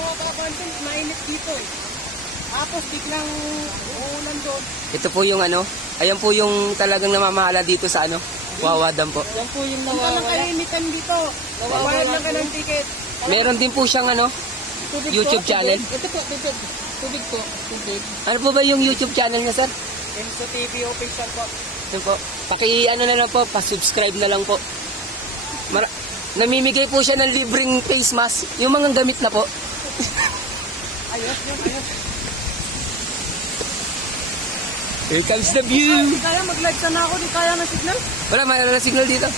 makakabandon, mainit dito eh. Tapos biglang uulan doon. Ito po yung ano, ayan po yung talagang namamahala dito sa ano, Wawa Dam po. Yan po yung nawawala. Ang kalimitan dito. Nawawalan lang ka ng ticket. Meron din po siyang ano, Tubig YouTube po, channel. tubig. Ito po, tubig. Tubig po, tubig. Ano po ba yung YouTube channel niya, sir? Enzo TV official po. Yun po. Ano na lang po, pa-subscribe na lang po. Namimigay po siya ng libreng face mask, yung mga gamit na po. Ayos yung ayos. Here comes the view. Di kaya mag-live sana ako, di kaya ng signal. Wala, mayroon na signal dito.